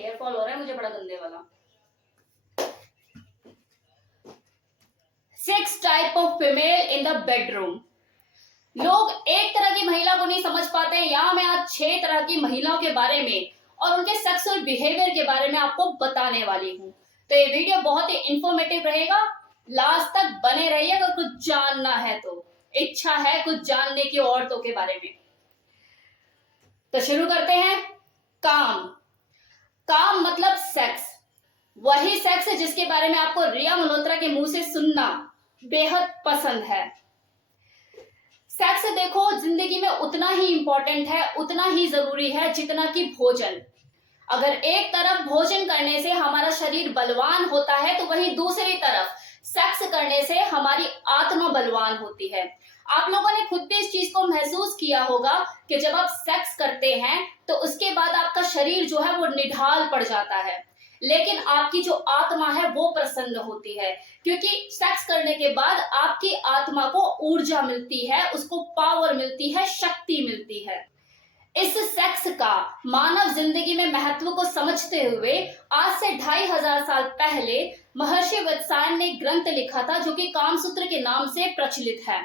Hair fall हो रहा है मुझे बड़ा गंदे वाला। 6 type of female in the bedroom. लोग एक तरह की महिला को नहीं समझ पाते हैं। यहाँ मैं आज 6 तरह की महिलाओं के बारे में और उनके सेक्सुअल बिहेवियर के बारे में आपको बताने वाली हूँ। तो ये वीडियो बहुत ही इंफॉर्मेटिव रहेगा, लास्ट तक बने रहिए अगर कुछ जानना है तो, इच्छा है कुछ जानने की औरतों के बारे में। तो शुरू करते हैं। काम। काम मतलब सेक्स, वही सेक्स है जिसके बारे में आपको रिया मल्होत्रा के मुंह से सुनना बेहद पसंद है। सेक्स देखो जिंदगी में उतना ही इंपॉर्टेंट है, उतना ही जरूरी है जितना कि भोजन। अगर एक तरफ भोजन करने से हमारा शरीर बलवान होता है तो वहीं दूसरी तरफ सेक्स करने से हमारी आत्मा बलवान होती है। आप लोगों ने खुद भी इस चीज को महसूस किया होगा कि जब आप सेक्स करते हैं तो उसके बाद आपका शरीर जो है वो निढाल पड़ जाता है, लेकिन आपकी जो आत्मा है वो प्रसन्न होती है, क्योंकि सेक्स करने के बाद आपकी आत्मा को ऊर्जा मिलती है, उसको पावर मिलती है, शक्ति मिलती है। इस सेक्स का मानव जिंदगी में महत्व को समझते हुए आज से 2500 साल पहले महर्षि वत्सायन ने ग्रंथ लिखा था जो कि कामसूत्र के नाम से प्रचलित है,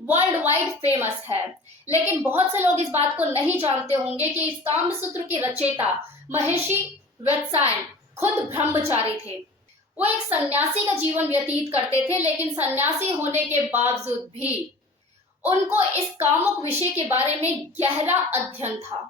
वर्ल्ड वाइड फेमस है। लेकिन बहुत से लोग इस बात को नहीं जानते होंगे कि इस कामसूत्र के रचयिता महर्षि वत्सायन खुद ब्रह्मचारी थे। वो एक सन्यासी का जीवन व्यतीत करते थे, लेकिन सन्यासी होने के बावजूद भी उनको इस कामुक विषय के बारे में गहरा अध्ययन था।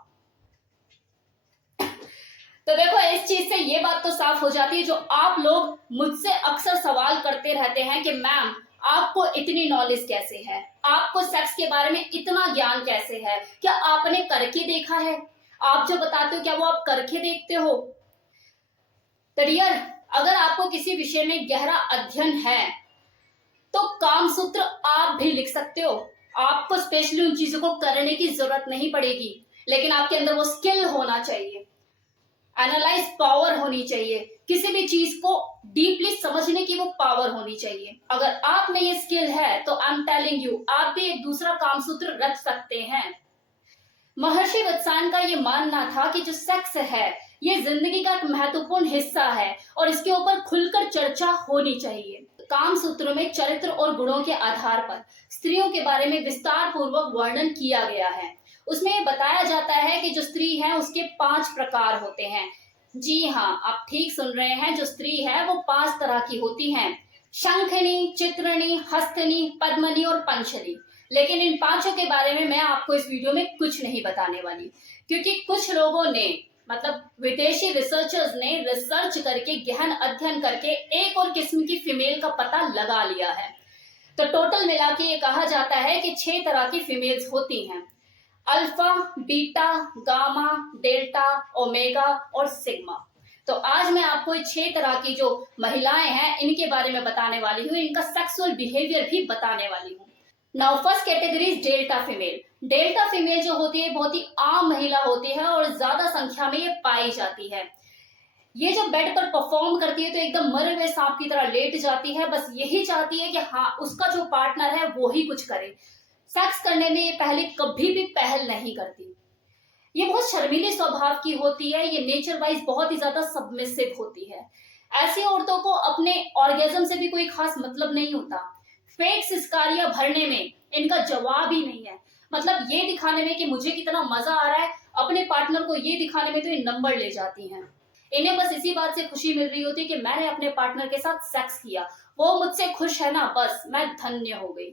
तो देखो इस चीज से ये बात तो साफ हो जाती है, जो आप लोग मुझसे अक्सर सवाल करते रहते हैं कि मैम आपको इतनी नॉलेज कैसे है, आपको सेक्स के बारे में इतना ज्ञान कैसे है, क्या आपने करके देखा है? आप जो बताते हो क्या वो आप करके देखते हो? तो डियर, अगर आपको किसी विषय में गहरा अध्ययन है तो कामसूत्र आप भी लिख सकते हो। आपको स्पेशली उन चीजों को करने की जरूरत नहीं पड़ेगी, लेकिन आपके अंदर वो स्किल होना चाहिए, एनालाइज पावर होनी चाहिए, किसी भी चीज को डीपली समझने की वो पावर होनी चाहिए। अगर आप में ये स्किल है तो आई एम टेलिंग यू, आप भी एक दूसरा कामसूत्र रच सकते हैं। महर्षि वत्सायन का ये मानना था कि जो सेक्स है ये जिंदगी का एक महत्वपूर्ण हिस्सा है और इसके ऊपर खुलकर चर्चा होनी चाहिए। कामसूत्र में चरित्र और गुणों के आधार पर स्त्रियों के बारे में विस्तार पूर्वक वर्णन किया गया है। उसमें ये बताया जाता है कि जो स्त्री है उसके 5 प्रकार होते हैं। जी हाँ, आप ठीक सुन रहे हैं, जो स्त्री है वो 5 तरह की होती हैं, शंखनी, चित्रणी, हस्तनी, पद्मनी और पंचनी। लेकिन इन 5 के बारे में मैं आपको इस वीडियो में कुछ नहीं बताने वाली, क्योंकि कुछ लोगों ने मतलब विदेशी रिसर्चर्स ने रिसर्च करके गहन अध्ययन करके एक और किस्म की फीमेल का पता लगा लिया है। तो टोटल मिला के ये कहा जाता है कि 6 तरह की फीमेल्स होती हैं, alpha, beta, gamma, delta, omega और सिग्मा। तो आज मैं आपको 6 तरह की जो महिलाएं हैं इनके बारे में बताने वाली हूँ, इनका सेक्सुअल बिहेवियर भी बताने वाली हूँ। Now first category is delta female. Delta female जो होती है बहुत ही आम महिला होती है और ज्यादा संख्या में ये पाई जाती है। ये जब बेड पर परफॉर्म करती है तो एकदम मरे हुए सांप की तरह लेट जाती है, बस यही चाहती है कि हाँ उसका जो पार्टनर है वो ही कुछ करे। सेक्स करने में ये पहले कभी भी पहल नहीं करती। ये बहुत शर्मीले स्वभाव की होती है, ये नेचर वाइज बहुत ही ज्यादा सबमिसिव होती है। ऐसी औरतों को अपने ऑर्गेज्म से भी कोई खास मतलब नहीं होता। फेक सिस्कारियां भरने में इनका जवाब ही नहीं है। मतलब ये दिखाने में कि मुझे कितना मजा आ रहा है, अपने पार्टनर को ये दिखाने में तो ये नंबर ले जाती हैं। इन्हें बस इसी बात से खुशी मिल रही होती है कि मैंने अपने पार्टनर के साथ सेक्स किया, वो मुझसे खुश है ना, बस मैं धन्य हो गई।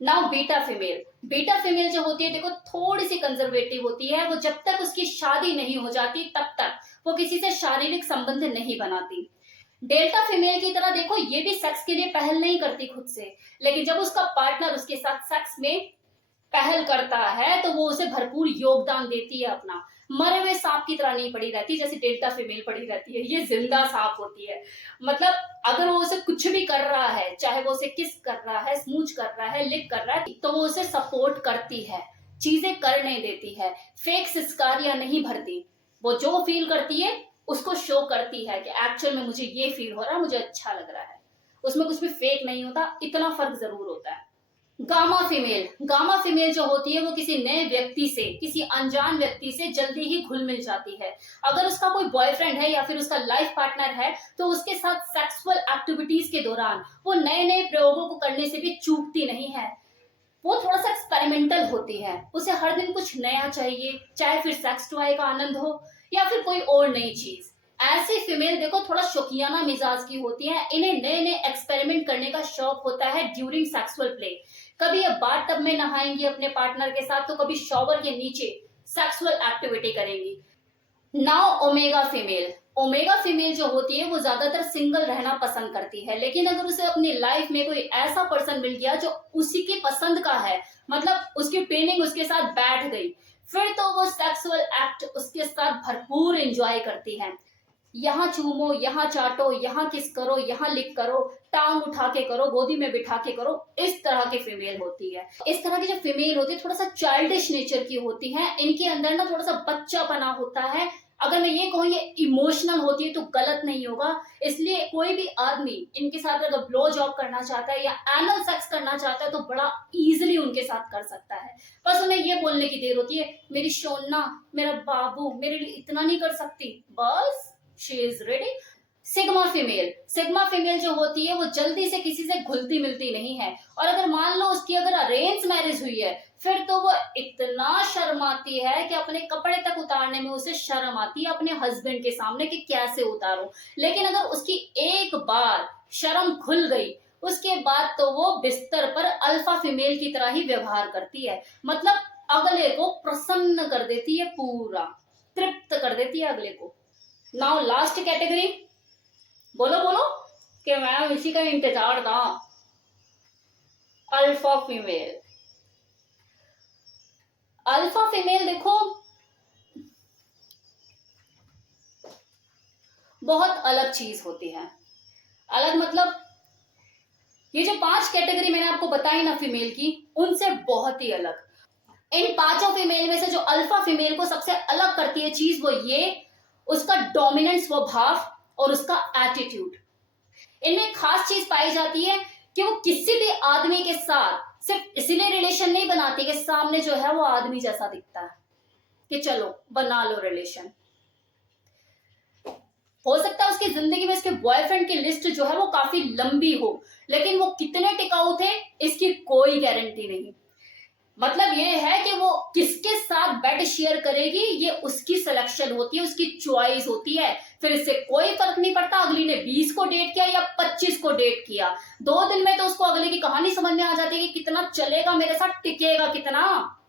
Now beta female. Beta female जो होती है देखो थोड़ी सी कंजर्वेटिव होती है। वो जब तक उसकी शादी नहीं हो जाती तब तक वो किसी से शारीरिक संबंध नहीं बनाती। डेल्टा फीमेल की तरह देखो ये भी सेक्स के लिए पहल नहीं करती खुद से, लेकिन जब उसका पार्टनर उसके साथ सेक्स में पहल करता है तो वो उसे भरपूर योगदान देती है अपना। मरे हुए सांप की तरह नहीं पड़ी रहती जैसे डेल्टा फीमेल पड़ी रहती है, ये जिंदा सांप होती है। मतलब अगर वो उसे कुछ भी कर रहा है, चाहे वो उसे किस कर रहा है, स्मूच कर रहा है, लिक कर रहा है, तो वो उसे सपोर्ट करती है, चीजें करने देती है, फेक सिस्कारियां नहीं भरती। वो जो फील करती है उसको शो करती है कि एक्चुअल में मुझे ये फील हो रहा है, मुझे अच्छा लग रहा है। उसमें कुछ भी फेक नहीं होता, इतना फर्क जरूर होता है। गामा फीमेल जो होती है वो किसी नए व्यक्ति से, किसी अनजान व्यक्ति से जल्दी ही घुल मिल जाती है। अगर उसका कोई बॉयफ्रेंड है या फिर उसका लाइफ पार्टनर है तो उसके साथ सेक्सुअल एक्टिविटीज के दौरान वो नए नए प्रयोगों को करने से भी चूकती नहीं है। वो थोड़ा सा एक्सपेरिमेंटल होती है, उसे हर दिन कुछ नया चाहिए, चाहे फिर सेक्स टॉय का आनंद हो या फिर कोई और नई चीज। ऐसी फीमेल देखो थोड़ा शौकियाना मिजाज की होती है, इन्हें नए नए एक्सपेरिमेंट करने का शौक होता है ड्यूरिंग सेक्सुअल प्ले। कभी ये बाथ टब में नहाएंगी अपने पार्टनर के साथ, तो कभी शॉवर के नीचे सेक्सुअल एक्टिविटी करेंगी। नाउ ओमेगा फीमेल जो होती है वो ज्यादातर सिंगल रहना पसंद करती है, लेकिन अगर उसे अपनी लाइफ में कोई ऐसा पर्सन मिल गया जो उसी की पसंद का है, मतलब उसकी ट्रेनिंग उसके साथ बैठ गई, फिर तो वो सेक्सुअल एक्ट उसके साथ भरपूर एंजॉय करती है। यहाँ चूमो, यहाँ चाटो, यहाँ किस करो, यहाँ लिक करो, टांग उठा के करो, गोदी में बिठा के करो, इस तरह की फीमेल होती है। इस तरह की जो फीमेल होती है थोड़ा सा चाइल्डिश नेचर की होती है, इनके अंदर ना थोड़ा सा बच्चापना होता है। अगर मैं ये कहूँ ये इमोशनल होती है तो गलत नहीं होगा, इसलिए कोई भी आदमी इनके साथ अगर ब्लो जॉब करना चाहता है या एनल सेक्स करना चाहता है तो बड़ा इजीली उनके साथ कर सकता है। बस उन्हें ये बोलने की देर होती है, मेरी सोना, मेरा बाबू मेरे लिए इतना नहीं कर सकती, बस she is ready. Sigma female जो होती है वो जल्दी से किसी से घुलती मिलती नहीं है, और अगर मान लो उसकी अगर अरेंज मैरिज हुई है फिर तो वो इतना शर्माती है कि अपने कपड़े तक उतारने में उसे शर्म आती है अपने हस्बैंड के सामने कि कैसे उतारो। लेकिन अगर उसकी एक बार शर्म खुल गई उसके बाद तो वो बिस्तर पर अल्फा फीमेल की तरह ही व्यवहार करती है, मतलब अगले को प्रसन्न कर देती है, पूरा तृप्त कर देती है अगले को। नाउ लास्ट कैटेगरी, बोलो बोलो कि मैं इसी का इंतजार था। Alpha female. अल्फा फीमेल देखो बहुत अलग चीज होती है। अलग मतलब ये जो 5 कैटेगरी मैंने आपको बताई ना फीमेल की, उनसे बहुत ही अलग। इन 5 फीमेल में से जो अल्फा फीमेल को सबसे अलग करती है चीज वो ये, उसका डोमिनेंट स्वभाव और उसका एटीट्यूड। इनमें खास चीज पाई जाती है कि वो किसी भी आदमी के साथ सिर्फ इसीलिए रिलेशन नहीं बनाती कि सामने जो है वो आदमी जैसा दिखता है कि चलो बना लो रिलेशन। हो सकता है उसकी जिंदगी में उसके बॉयफ्रेंड की लिस्ट जो है वो काफी लंबी हो, लेकिन वो कितने टिकाऊ थे इसकी कोई गारंटी नहीं। मतलब ये है कि वो किसके साथ बेड शेयर करेगी ये उसकी सिलेक्शन होती है, उसकी चॉइस होती है। फिर इससे कोई फर्क नहीं पड़ता अगली ने 20 को डेट किया या 25 को डेट किया, 2 दिन में तो उसको अगले की कहानी समझ में आ जाती है कि कितना चलेगा मेरे साथ, टिकेगा कितना।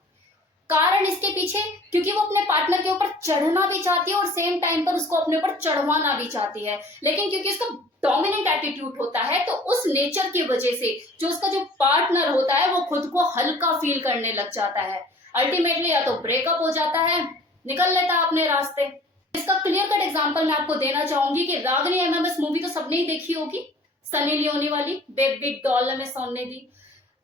कारण इसके पीछे क्योंकि वो अपने पार्टनर के ऊपर चढ़ना भी चाहती है और सेम टाइम पर उसको अपने ऊपर चढ़वाना भी चाहती है, लेकिन क्योंकि उसका डोमिनेंट एटीट्यूड होता है तो उस नेचर की वजह से जो उसका जो पार्टनर होता है वो खुद को हल्का फील करने लग जाता है। अल्टीमेटली या तो ब्रेकअप हो जाता है, निकल लेता है अपने रास्ते। इसका क्लियर कट एग्जांपल मैं आपको देना चाहूंगी कि रागनी एमएमएस मूवी तो सबने ही देखी होगी, सनी लियोनी वाली, बेबी डॉल में सोने दी।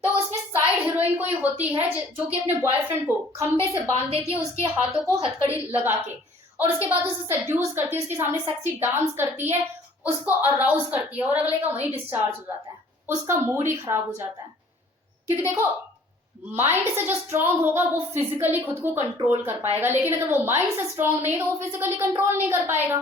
तो उसमें साइड हीरोइन कोई होती है जो कि अपने बॉयफ्रेंड को खंबे से बांध देती है उसके हाथों को हथकड़ी लगा के, और उसके बाद उसे सेड्यूस करती है, उसके सामने सेक्सी डांस करती है, उसको अराउज करती है, और अगले का वही डिस्चार्ज हो जाता है, उसका मूड ही खराब हो जाता है। क्योंकि देखो माइंड से जो स्ट्रांग होगा वो फिजिकली खुद को कंट्रोल कर पाएगा, लेकिन अगर वो माइंड से स्ट्रांग नहीं तो वो फिजिकली कंट्रोल नहीं कर पाएगा।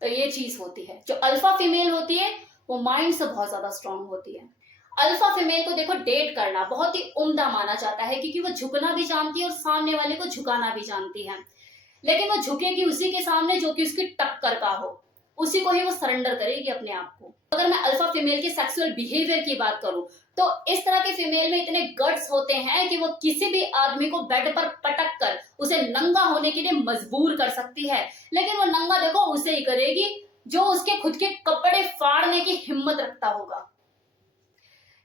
तो ये चीज होती है। जो अल्फा फीमेल होती है वो माइंड से बहुत ज्यादा स्ट्रांग होती है। अल्फा फीमेल को देखो डेट करना बहुत ही उम्दा माना जाता है क्योंकि वो झुकना भी जानती है और सामने वाले को झुकाना भी जानती है, लेकिन वो झुकेगी उसी के सामने जो कि उसकी टक्कर का हो, उसी को ही वो सरेंडर करेगी अपने आप को। अगर मैं अल्फा फीमेल के सेक्सुअल बिहेवियर की बात करूं तो इस तरह के फीमेल में इतने गट्स होते हैं कि वो किसी भी आदमी को बेड पर पटक कर उसे नंगा होने के लिए मजबूर कर सकती है, लेकिन वो नंगा देखो उसे ही करेगी जो उसके खुद के कपड़े फाड़ने की हिम्मत रखता होगा।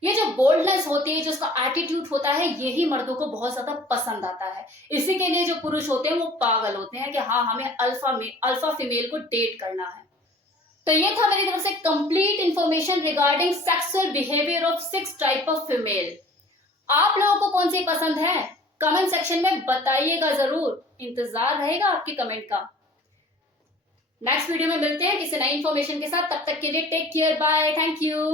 ये जो बोल्डनेस होती है, जो उसका एटीट्यूड होता है, यही मर्दों को बहुत ज्यादा पसंद आता है। इसी के लिए जो पुरुष होते हैं वो पागल होते हैं कि हाँ हमें अल्फा फीमेल को डेट करना है। तो ये था मेरी तरफ से complete information regarding sexual behaviour of 6 type of female. आप लोगों को कौन सी पसंद है कमेंट सेक्शन में बताइएगा जरूर, इंतजार रहेगा आपके कमेंट का। नेक्स्ट वीडियो में मिलते हैं किसी नई इंफॉर्मेशन के साथ, तब तक के लिए take care, bye, thank you.